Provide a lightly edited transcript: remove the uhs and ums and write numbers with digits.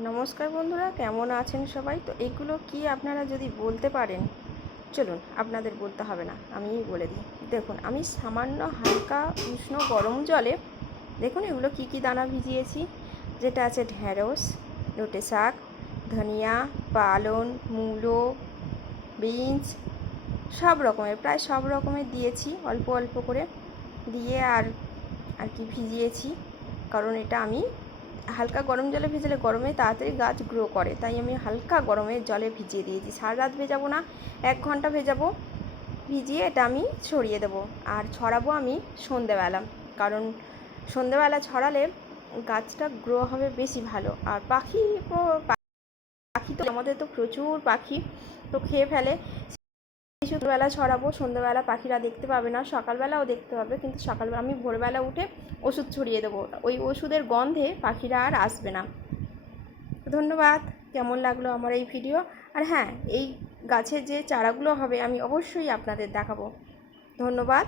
নমস্কার বন্ধুরা, কেমন আছেন সবাই? তো এগুলো কি আপনারা যদি বলতে পারেন, চলুন আপনাদের বলতে হবে না, আমিই বলে দিই। দেখুন, আমি সামান্য হালকা উষ্ণ গরম জলে দেখুন এগুলো কি কি দানা ভিজিয়েছি। যেটা আছে ঢ্যাঁড়স, লোটে শাক, ধনিয়া, পালং, মূলো, বিনস, সব রকমের, প্রায় সব রকমের দিয়েছি অল্প অল্প করে দিয়ে আর আর কি ভিজিয়েছি। কারণ এটা আমি হালকা গরম জলে ভিজালে গরমে তাড়াতাড়ি গাছ গ্রো করে, তাই আমি হালকা গরমের জলে ভিজিয়ে দিয়েছি। সারা রাত ভেজাবো না, 1 ঘন্টা ভেজাবো। ভিজিয়ে এটা আমি ছড়িয়ে দেবো, আর ছড়াবো আমি সন্ধেবেলা। কারণ সন্ধেবেলা ছড়ালে গাছটা গ্রো হবে বেশি ভালো। আর পাখি পাখি তো আমাদের তো প্রচুর পাখি, তো খেয়ে ফেলে। সন্ধ্যেবেলা ছড়াবো, সন্ধ্যেবেলা পাখিরা দেখতে পাবে না, সকালবেলাও দেখতে পাবে, কিন্তু সকালবেলা আমি ভোরবেলা উঠে ওষুধ ছড়িয়ে দেবো। ওই ওষুধের গন্ধে পাখিরা আর আসবে না। ধন্যবাদ। কেমন লাগলো আমার এই ভিডিও? আর হ্যাঁ, এই গাছের যে চারাগুলো হবে আমি অবশ্যই আপনাদের দেখাবো। ধন্যবাদ।